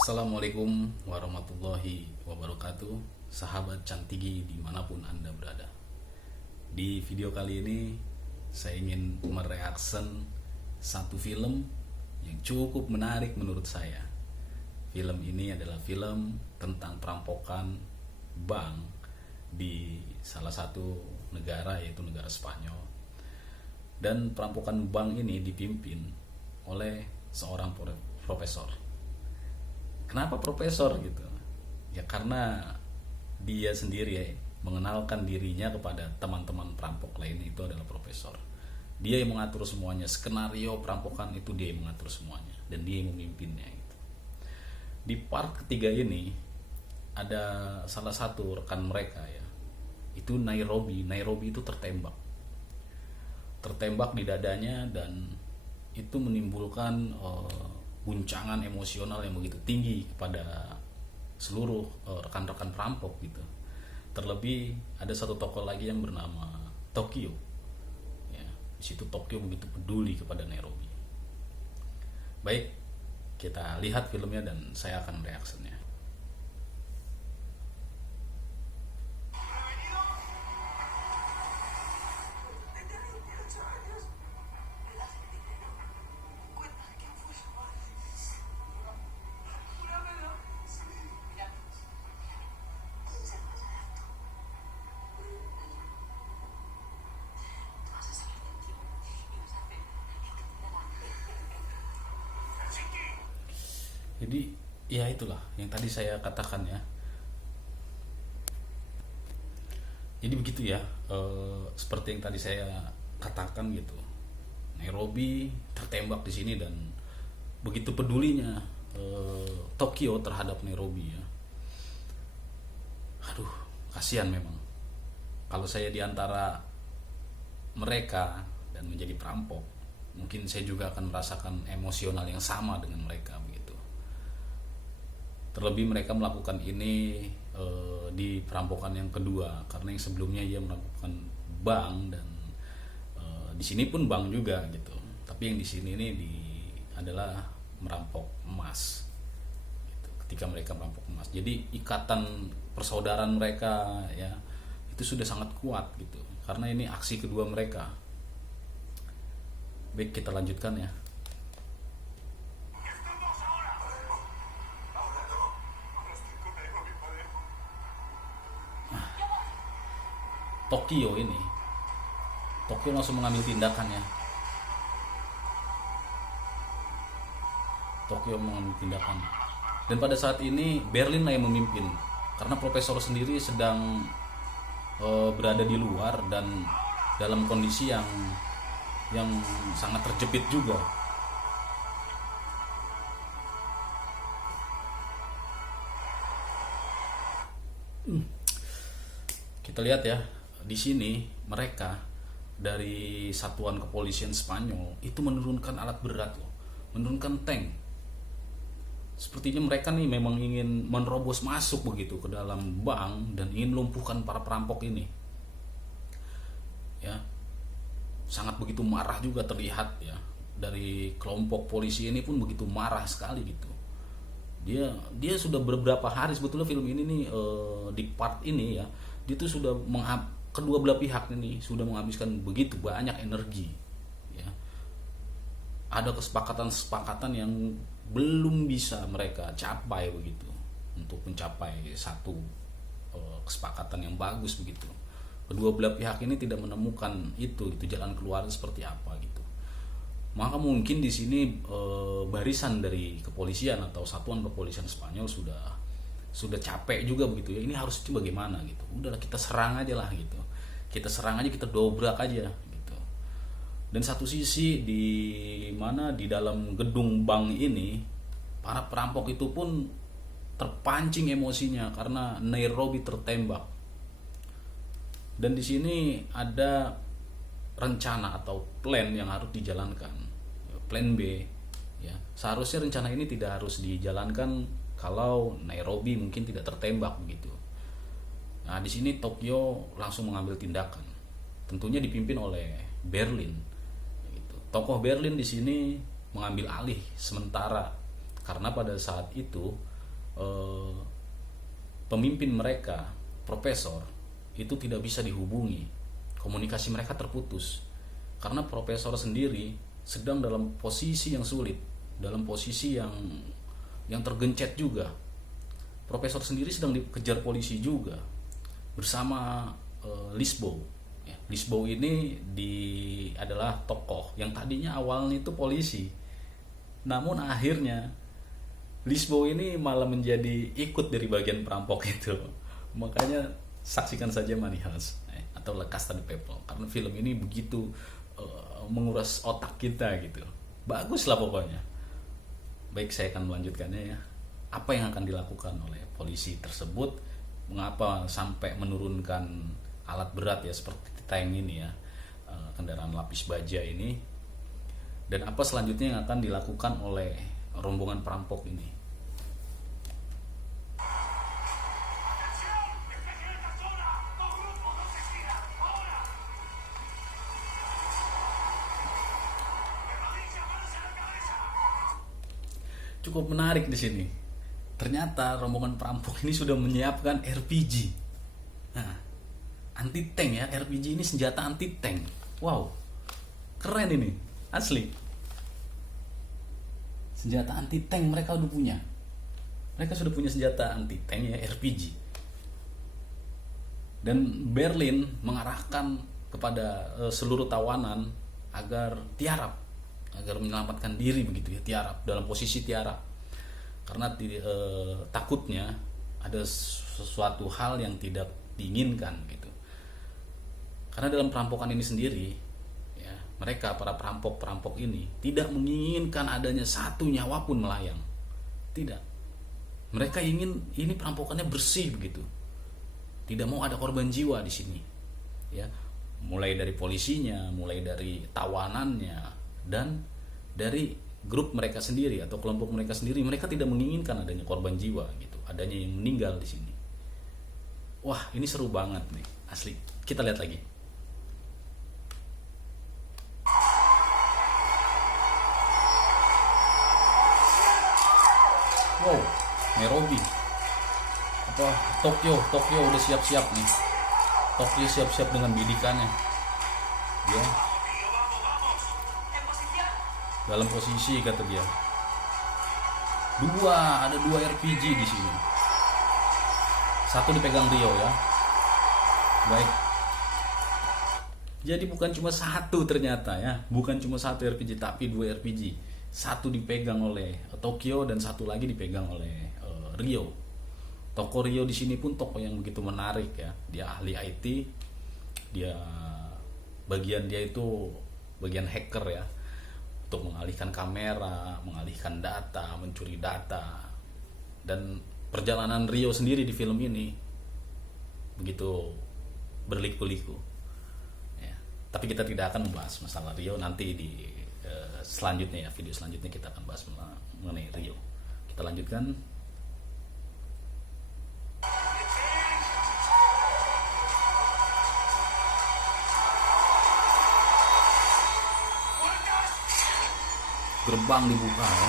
Assalamualaikum warahmatullahi wabarakatuh. Sahabat Cantigi dimanapun Anda berada. Di video kali ini saya ingin mereaction satu film yang cukup menarik menurut saya. Film ini adalah film tentang perampokan bank di salah satu negara, yaitu negara Spanyol. Dan perampokan bank ini dipimpin oleh seorang profesor. Kenapa profesor gitu? Ya karena dia sendiri mengenalkan dirinya kepada teman-teman perampok lainnya itu adalah profesor. Dia yang mengatur semuanya, skenario perampokan itu dia yang mengatur semuanya dan dia yang memimpinnya gitu. Di part ketiga ini ada salah satu rekan mereka ya. Itu Nairobi itu tertembak di dadanya dan itu menimbulkan guncangan emosional yang begitu tinggi kepada seluruh rekan-rekan perampok gitu. Terlebih ada satu tokoh lagi yang bernama Tokyo. Ya, di situ Tokyo begitu peduli kepada Nairobi. Baik, kita lihat filmnya dan saya akan reaksinya. Jadi ya itulah yang tadi saya katakan ya. Jadi begitu ya, seperti yang tadi saya katakan gitu. Nairobi tertembak di sini dan begitu pedulinya Tokyo terhadap Nairobi ya. Aduh, kasihan memang. Kalau saya diantara mereka dan menjadi perampok, mungkin saya juga akan merasakan emosional yang sama dengan mereka begitu. Terlebih mereka melakukan ini di perampokan yang kedua, karena yang sebelumnya ia melakukan bank dan di sini pun bank juga gitu. Tapi yang di sini ini adalah merampok emas. Gitu. Ketika mereka merampok emas, jadi ikatan persaudaraan mereka ya itu sudah sangat kuat gitu. Karena ini aksi kedua mereka. Baik, kita lanjutkan ya. Tokyo langsung mengambil tindakan ya. Tokyo mengambil tindakan. Dan pada saat ini Berlin lah yang memimpin, karena profesor sendiri sedang berada di luar dan dalam kondisi yang sangat terjepit juga. Kita lihat ya, di sini mereka dari satuan kepolisian Spanyol itu menurunkan alat berat loh, menurunkan tank. Sepertinya mereka nih memang ingin menerobos masuk begitu ke dalam bank dan ingin lumpuhkan para perampok ini. Ya, sangat begitu marah juga terlihat ya, dari kelompok polisi ini pun begitu marah sekali gitu. Dia sudah beberapa hari sebetulnya film ini nih di part ini ya, dia tuh sudah kedua belah pihak ini sudah menghabiskan begitu banyak energi ya. Ada kesepakatan yang belum bisa mereka capai begitu untuk mencapai satu kesepakatan yang bagus begitu. Kedua belah pihak ini tidak menemukan itu jalan keluar seperti apa gitu. Maka mungkin di sini barisan dari kepolisian atau satuan kepolisian Spanyol sudah capek juga begitu ya. Ini harus bagaimana gitu. Udahlah kita serang aja lah gitu. Kita serang aja, kita dobrak aja gitu. Dan satu sisi di dalam gedung bank ini para perampok itu pun terpancing emosinya karena Nairobi tertembak. Dan di sini ada rencana atau plan yang harus dijalankan. Plan B ya. Seharusnya rencana ini tidak harus dijalankan kalau Nairobi mungkin tidak tertembak begitu. Nah, di sini Tokyo langsung mengambil tindakan. Tentunya dipimpin oleh Berlin. Gitu. Tokoh Berlin di sini mengambil alih sementara karena pada saat itu eh, pemimpin mereka, profesor, itu tidak bisa dihubungi. Komunikasi mereka terputus. Karena profesor sendiri sedang dalam posisi yang sulit, dalam posisi yang tergencet juga. Profesor sendiri sedang dikejar polisi juga bersama Lisbow. Ya, Lisbow ini adalah tokoh yang tadinya awalnya itu polisi. Namun akhirnya Lisbow ini malah menjadi ikut dari bagian perampok itu. Makanya saksikan saja Money Heist atau La Casa de Papel, karena film ini begitu menguras otak kita gitu. Bagus lah pokoknya. Baik, saya akan melanjutkannya ya. Apa yang akan dilakukan oleh polisi tersebut? Mengapa sampai menurunkan alat berat ya seperti tank ini ya, kendaraan lapis baja ini? Dan apa selanjutnya yang akan dilakukan oleh rombongan perampok ini? Cukup menarik di sini. Ternyata rombongan perampok ini sudah menyiapkan RPG. Nah, anti tank ya, RPG ini senjata anti tank. Wow, keren ini, asli. Senjata anti tank mereka udah punya. Mereka sudah punya senjata anti tank ya, RPG. Dan Berlin mengarahkan kepada seluruh tawanan agar tiarap, agar menyelamatkan diri begitu ya, tiarap, dalam posisi tiarap. Karena takutnya ada sesuatu hal yang tidak diinginkan gitu. Karena dalam perampokan ini sendiri ya, mereka para perampok ini tidak menginginkan adanya satu nyawa pun melayang. Tidak. Mereka ingin ini perampokannya bersih begitu. Tidak mau ada korban jiwa di sini. Ya, mulai dari polisinya, mulai dari tawanannya, dan dari grup mereka sendiri atau kelompok mereka sendiri. Mereka tidak menginginkan adanya korban jiwa gitu, adanya yang meninggal di sini. Wah, ini seru banget nih, asli. Kita lihat lagi. Wow, Nairobi, apa Tokyo udah siap-siap nih. Tokyo siap-siap dengan bidikannya. Dia dalam posisi, kata dia. Ada dua RPG di sini. Satu dipegang Rio ya. Baik. Jadi bukan cuma satu ternyata ya, bukan cuma satu RPG tapi dua RPG. Satu dipegang oleh Tokyo dan satu lagi dipegang oleh Rio. Toko Rio di sini pun toko yang begitu menarik ya. Dia ahli IT. Dia itu bagian hacker ya. Untuk mengalihkan kamera, mengalihkan data, mencuri data. Dan perjalanan Rio sendiri di film ini begitu berliku-liku ya. Tapi kita tidak akan membahas masalah Rio, nanti di selanjutnya ya, video selanjutnya kita akan bahas mengenai Rio. Kita lanjutkan. Gerbang dibuka ya.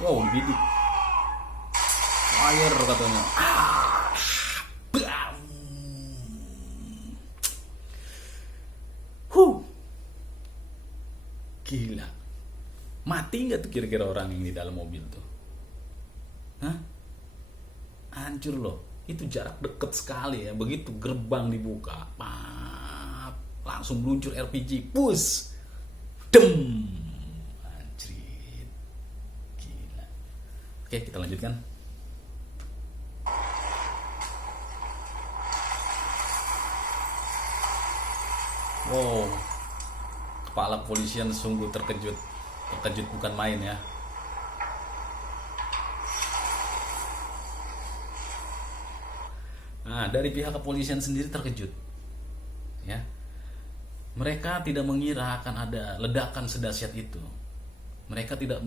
Wow, bidik. Fire katanya. Bam. Gila. Mati nggak tuh kira-kira orang yang di dalam mobil tuh? Hah? Hancur loh. Itu jarak deket sekali ya. Begitu gerbang dibuka, langsung meluncur RPG, push, dem, anjrit, gila. Oke, kita lanjutkan. Wow, kepala kepolisian sungguh terkejut bukan main ya. Nah, dari pihak kepolisian sendiri terkejut, ya. Mereka tidak mengira akan ada ledakan sedahsyat itu. Mereka tidak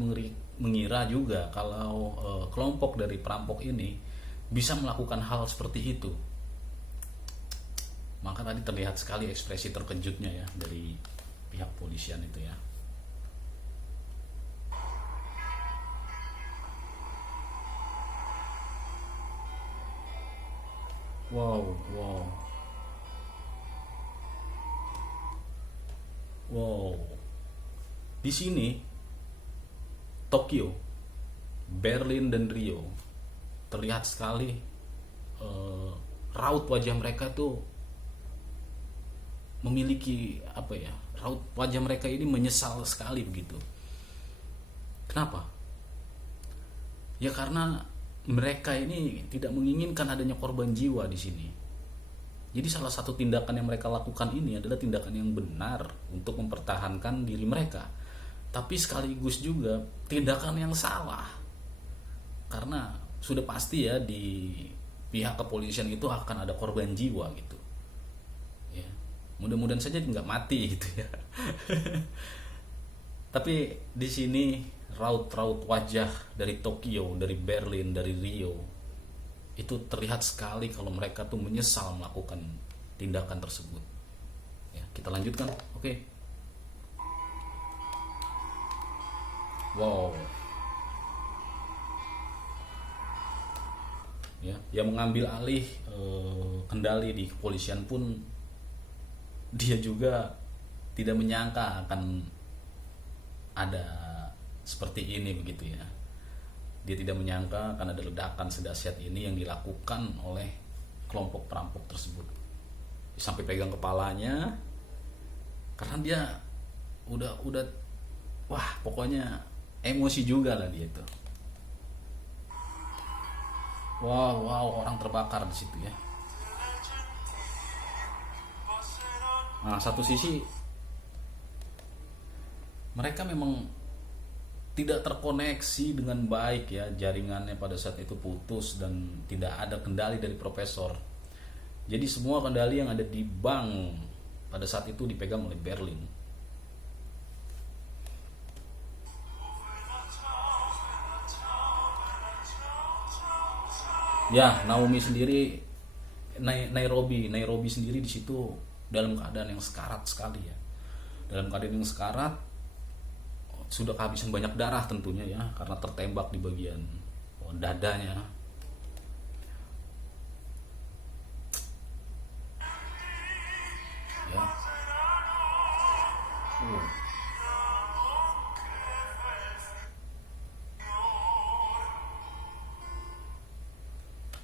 mengira juga kalau kelompok dari perampok ini bisa melakukan hal seperti itu. Maka tadi terlihat sekali ekspresi terkejutnya ya dari pihak polisian itu ya. Wow, wow, wow. Di sini Tokyo, Berlin dan Rio terlihat sekali eh, raut wajah mereka tuh memiliki apa ya? Raut wajah mereka ini menyesal sekali begitu. Kenapa? Ya karena mereka ini tidak menginginkan adanya korban jiwa di sini. Jadi salah satu tindakan yang mereka lakukan ini adalah tindakan yang benar untuk mempertahankan diri mereka. Tapi sekaligus juga tindakan yang salah. Karena sudah pasti ya di pihak kepolisian itu akan ada korban jiwa gitu. Ya, mudah-mudahan saja nggak mati gitu ya. Tapi di sini raut-raut wajah dari Tokyo, dari Berlin, dari Rio itu terlihat sekali kalau mereka tuh menyesal melakukan tindakan tersebut. Ya, kita lanjutkan. Oke. Wow. Ya, yang mengambil alih kendali di kepolisian pun dia juga tidak menyangka akan ada seperti ini begitu ya. Dia tidak menyangka akan ada ledakan sedahsyat ini yang dilakukan oleh kelompok perampok tersebut. Sampai pegang kepalanya karena dia udah wah pokoknya emosi juga lah dia itu. Wow, orang terbakar di situ ya. Nah, satu sisi mereka memang tidak terkoneksi dengan baik ya, jaringannya pada saat itu putus dan tidak ada kendali dari profesor. Jadi semua kendali yang ada di bank pada saat itu dipegang oleh Berlin. Ya, Naomi sendiri, Nairobi sendiri di situ dalam keadaan yang sekarat sekali ya. Dalam keadaan yang sekarat, sudah kehabisan banyak darah tentunya ya, karena tertembak di bagian dadanya. Ya.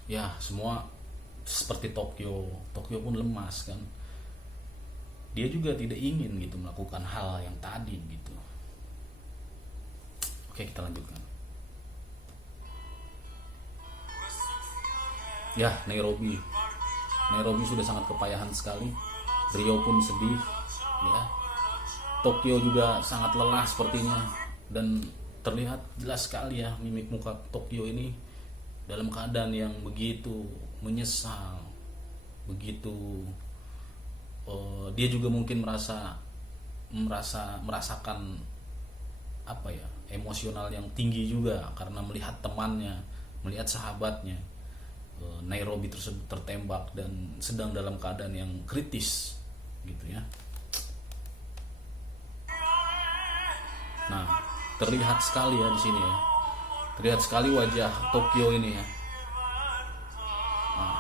Ya, semua seperti Tokyo pun lemas kan. Dia juga tidak ingin gitu melakukan hal yang tadi gitu. Oke, kita lanjutkan. Ya, Nairobi sudah sangat kepayahan sekali. Rio pun sedih ya. Tokyo juga sangat lelah sepertinya, dan terlihat jelas sekali ya mimik muka Tokyo ini dalam keadaan yang begitu menyesal, begitu dia juga mungkin merasakan apa ya, emosional yang tinggi juga karena melihat temannya, melihat sahabatnya Nairobi tersebut tertembak dan sedang dalam keadaan yang kritis gitu ya. Nah, terlihat sekali ya di sini ya. Terlihat sekali wajah Tokyo ini ya. Nah,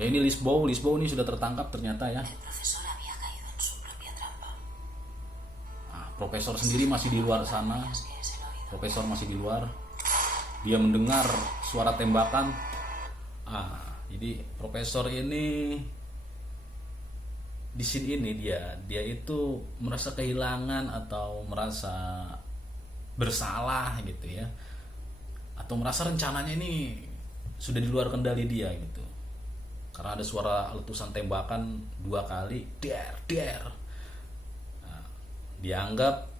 ya ini Lisboa ini sudah tertangkap ternyata ya. Nah, profesor sendiri masih di luar sana. Profesor masih di luar. Dia mendengar suara tembakan. Jadi profesor ini di sini ini dia itu merasa kehilangan atau merasa bersalah gitu ya, atau merasa rencananya ini sudah di luar kendali dia gitu, karena ada suara letusan tembakan 2 kali, der. Nah, dianggap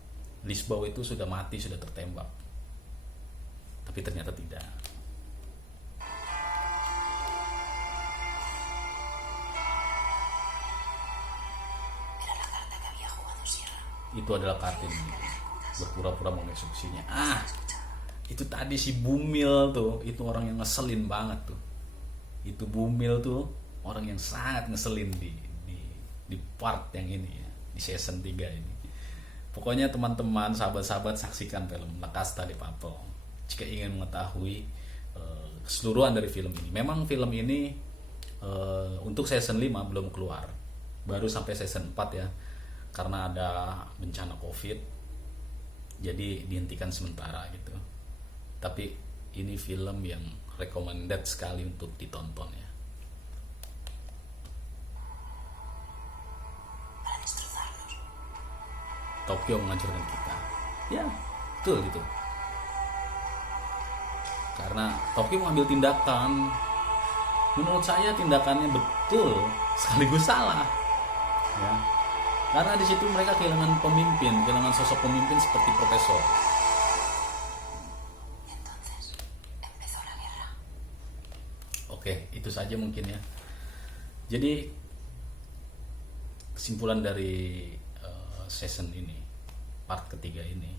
Lisboa itu sudah mati, sudah tertembak, tapi ternyata tidak. Itu adalah Kartini berpura-pura mengeksekusinya. Itu tadi si Bumil tuh, itu orang yang ngeselin banget tuh. Itu Bumil tuh orang yang sangat ngeselin di part yang ini ya, di season 3 ini. Pokoknya teman-teman, sahabat-sahabat, saksikan film La Casta de Papel jika ingin mengetahui keseluruhan dari film ini. Memang film ini untuk season 5 belum keluar, baru sampai season 4 ya, karena ada bencana COVID jadi dihentikan sementara gitu. Tapi ini film yang recommended sekali untuk ditonton ya. Tokyo menghancurkan kita. Ya, betul gitu. Karena Tokyo mengambil tindakan, menurut saya tindakannya betul sekaligus salah. Ya. Karena di situ mereka kehilangan pemimpin, kehilangan sosok pemimpin seperti profesor. Oke, itu saja mungkin ya. Jadi kesimpulan dari season ini, part ketiga ini,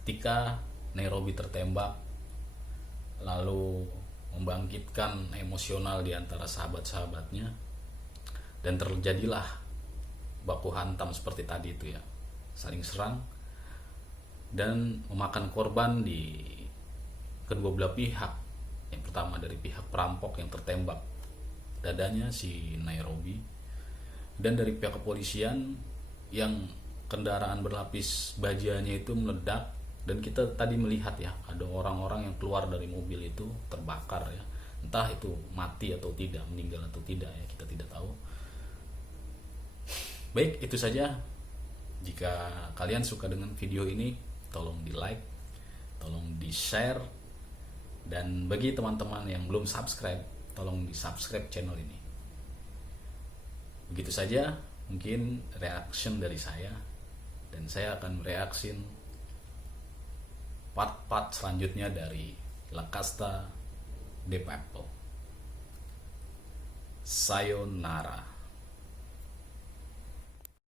ketika Nairobi tertembak, lalu membangkitkan emosional di antara sahabat-sahabatnya, dan terjadilah baku hantam seperti tadi itu ya, saling serang dan memakan korban di kedua belah pihak. Yang pertama dari pihak perampok yang tertembak dadanya si Nairobi, dan dari pihak kepolisian yang kendaraan berlapis bajanya itu meledak. Dan kita tadi melihat ya, ada orang-orang yang keluar dari mobil itu terbakar ya, entah itu mati atau tidak, meninggal atau tidak ya, kita tidak tahu. Baik, itu saja. Jika kalian suka dengan video ini, tolong di like, tolong di share, dan bagi teman-teman yang belum subscribe, tolong di subscribe channel ini. Begitu saja mungkin reaction dari saya, dan saya akan reaksin part-part selanjutnya dari La Casta de Papel. Sayonara.